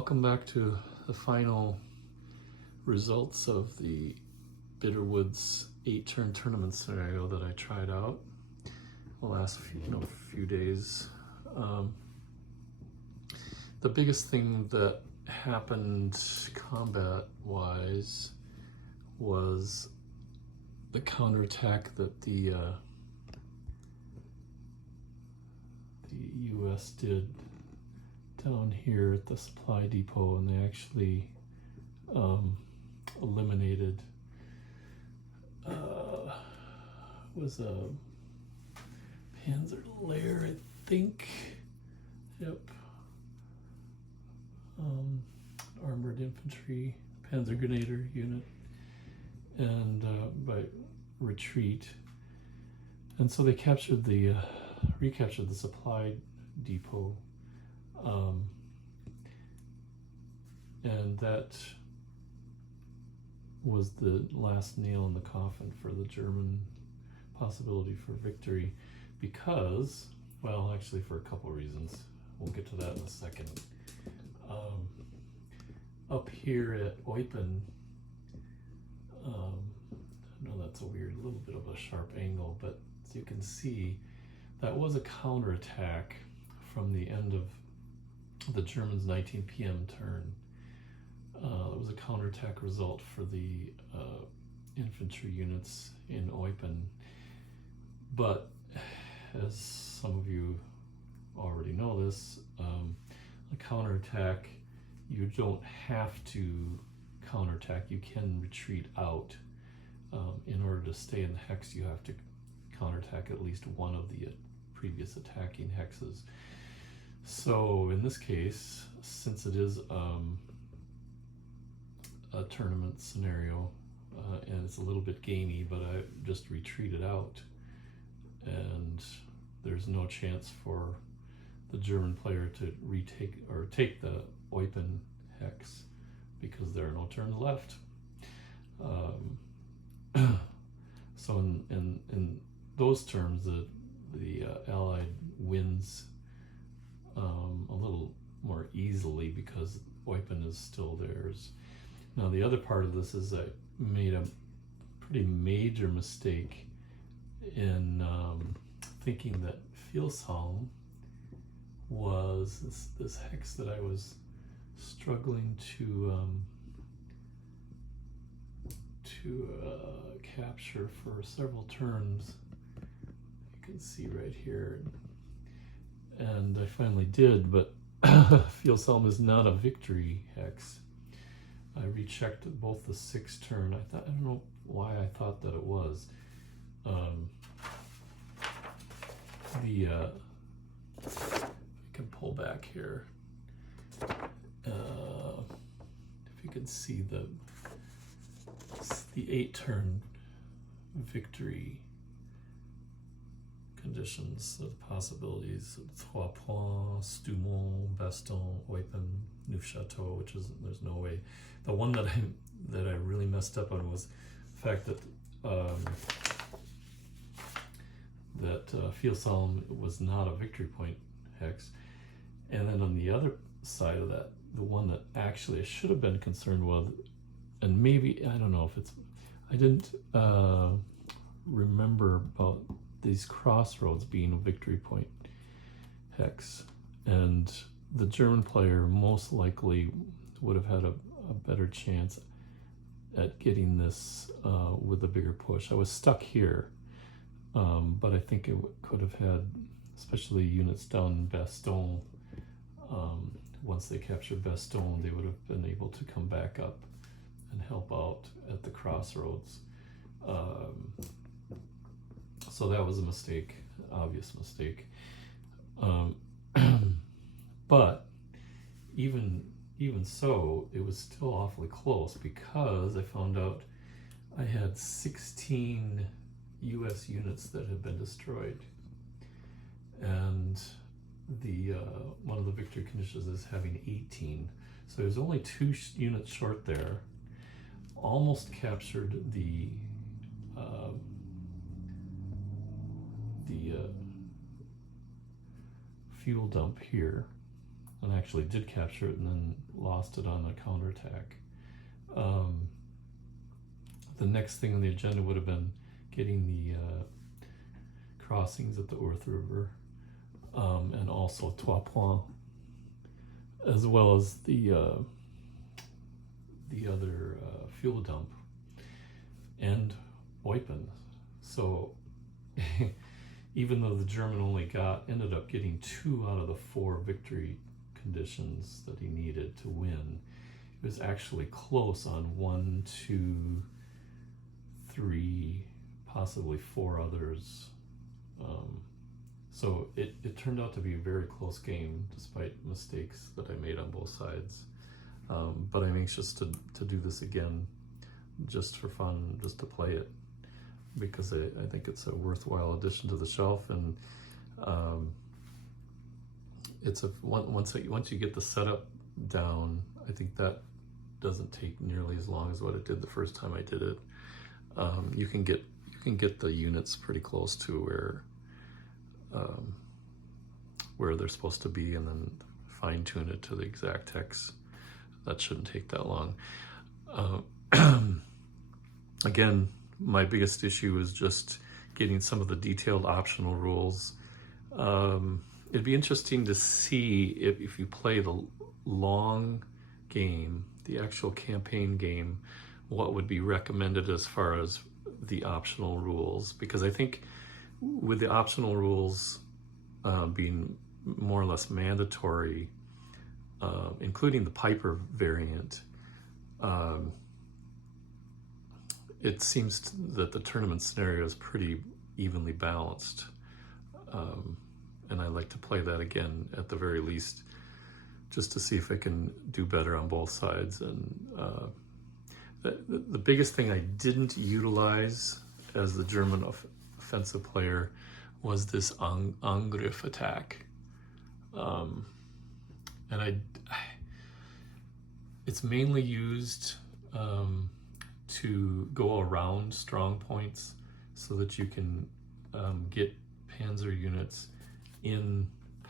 Welcome back to the final results of the Bitterwoods 8-turn tournament scenario that I tried out the last few days. The biggest thing that happened combat-wise was the counterattack that the U.S. did down here at the supply depot, and they actually eliminated was a Panzer Lehr, I think. Yep. Armored infantry Panzergrenadier unit, and by retreat, and so they captured the recaptured the supply depot, and that was the last nail in the coffin for the German possibility for victory, because, well, actually for a couple reasons. We'll get to that in a second. Up here at Eupen, I know that's a weird, little bit of a sharp angle, but as you can see, that was a counterattack from the end of the Germans' 19 p.m. turn. It was a counterattack result for the infantry units in Eupen. But as some of you already know this, a counterattack, you don't have to counterattack. You can retreat out. In order to stay in the hex, you have to counterattack at least one of the previous attacking hexes. So in this case, since it is a tournament scenario, and it's a little bit gamey, but I just retreated out, and there's no chance for the German player to retake or take the Eupen hex because there are no turns left. So in those terms, the Allied wins a little more easily because Eupen is still theirs. Now the other part of this is I made a pretty major mistake in thinking that Vilsholm was this hex that I was struggling to capture for several turns. You can see right here, and I finally did, but Vilsholm is not a victory hex. I rechecked both the 6th turn. I don't know why I thought that it was. If I can pull back here, if you can see the 8-turn victory conditions, the possibilities: Trois Points, Stoumont, Baston, Eupen, Neufchâteau, which is, there's no way. The one that I really messed up on was the fact that Vilsholm was not a victory point hex, and then on the other side of that, the one that actually I should have been concerned with, and maybe, I don't know if it's, I didn't remember about these crossroads being a victory point hex, and the German player most likely would have had a better chance at getting this with a bigger push. I was stuck here, but I think it could have had, especially units down in Baston, once they captured Baston, they would have been able to come back up and help out at the crossroads. So that was a mistake, obvious mistake. But even so, it was still awfully close, because I found out I had 16 U.S. units that had been destroyed, and the one of the victory conditions is having 18. So there's only 2 units short there. Almost captured the fuel dump here, and actually did capture it and then lost it on a counterattack. The next thing on the agenda would have been getting the crossings at the Ourthe River, and also Trois Points, as well as the other fuel dump, and Eupen. So even though the German only ended up getting 2 out of the 4 victory conditions that he needed to win, it was actually close on 1, 2, 3, possibly 4 others. So it turned out to be a very close game, despite mistakes that I made on both sides. But I'm anxious to do this again, just for fun, just to play it, because I think it's a worthwhile addition to the shelf, and it's once you get the setup down, I think that doesn't take nearly as long as what it did the first time I did it. You can get the units pretty close to where they're supposed to be, and then fine tune it to the exact hex. That shouldn't take that long. Again, my biggest issue is just getting some of the detailed optional rules. It'd be interesting to see if you play the long game, the actual campaign game, what would be recommended as far as the optional rules, because I think with the optional rules being more or less mandatory, including the Piper variant, it seems that the tournament scenario is pretty evenly balanced, and I like to play that again at the very least, just to see if I can do better on both sides. And the biggest thing I didn't utilize as the German offensive player was this Angriff attack, and it's mainly used to go around strong points so that you can get panzer units in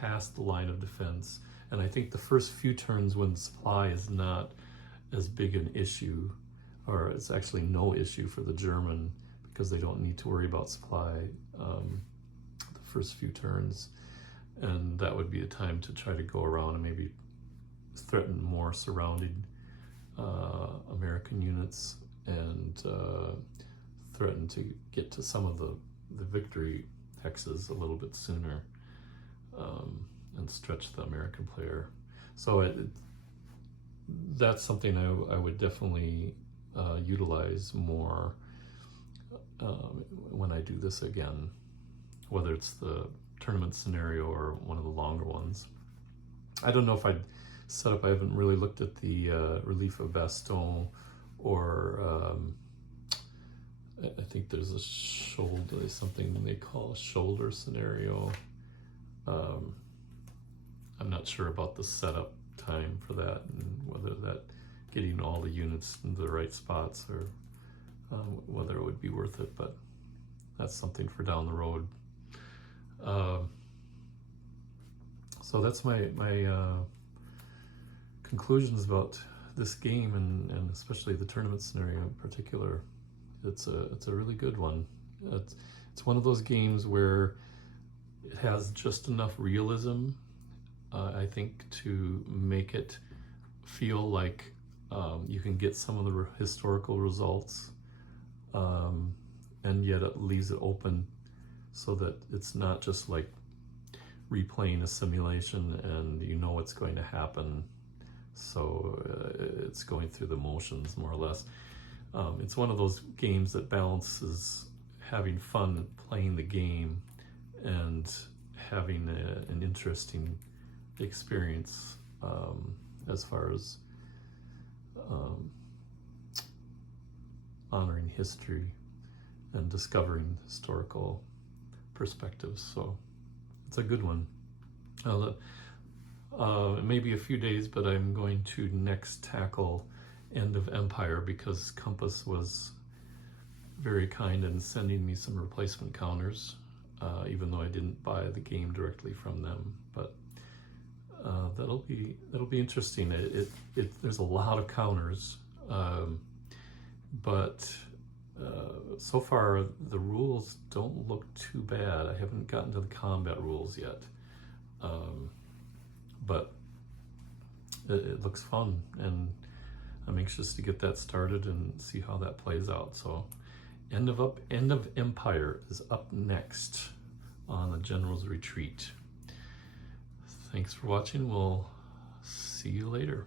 past the line of defense. And I think the first few turns, when supply is not as big an issue, or it's actually no issue for the German, because they don't need to worry about supply the first few turns, and that would be a time to try to go around and maybe threaten more surrounded American units, and threaten to get to some of the victory hexes a little bit sooner, and stretch the American player. So that's something I would definitely utilize more when I do this again, whether it's the tournament scenario or one of the longer ones. I don't know if I'd set up, I haven't really looked at the Relief of Bastogne, or I think there's a shoulder, something they call a shoulder scenario. I'm not sure about the setup time for that, and whether that getting all the units into the right spots, or whether it would be worth it, but that's something for down the road. So that's my conclusions about this game, and especially the tournament scenario in particular. It's a really good one. It's one of those games where it has just enough realism, I think, to make it feel like you can get some of the historical results, and yet it leaves it open so that it's not just like replaying a simulation and you know what's going to happen. So it's going through the motions, more or less. It's one of those games that balances having fun playing the game and having an interesting experience as far as honoring history and discovering historical perspectives. So it's a good one. It may be a few days, but I'm going to next tackle End of Empire, because Compass was very kind in sending me some replacement counters, even though I didn't buy the game directly from them. But that'll be interesting. There's a lot of counters, but so far the rules don't look too bad. I haven't gotten to the combat rules yet, but it looks fun, and I'm anxious to get that started and see how that plays out. So End of Empire is up next on the General's Retreat. Thanks for watching. We'll see you later.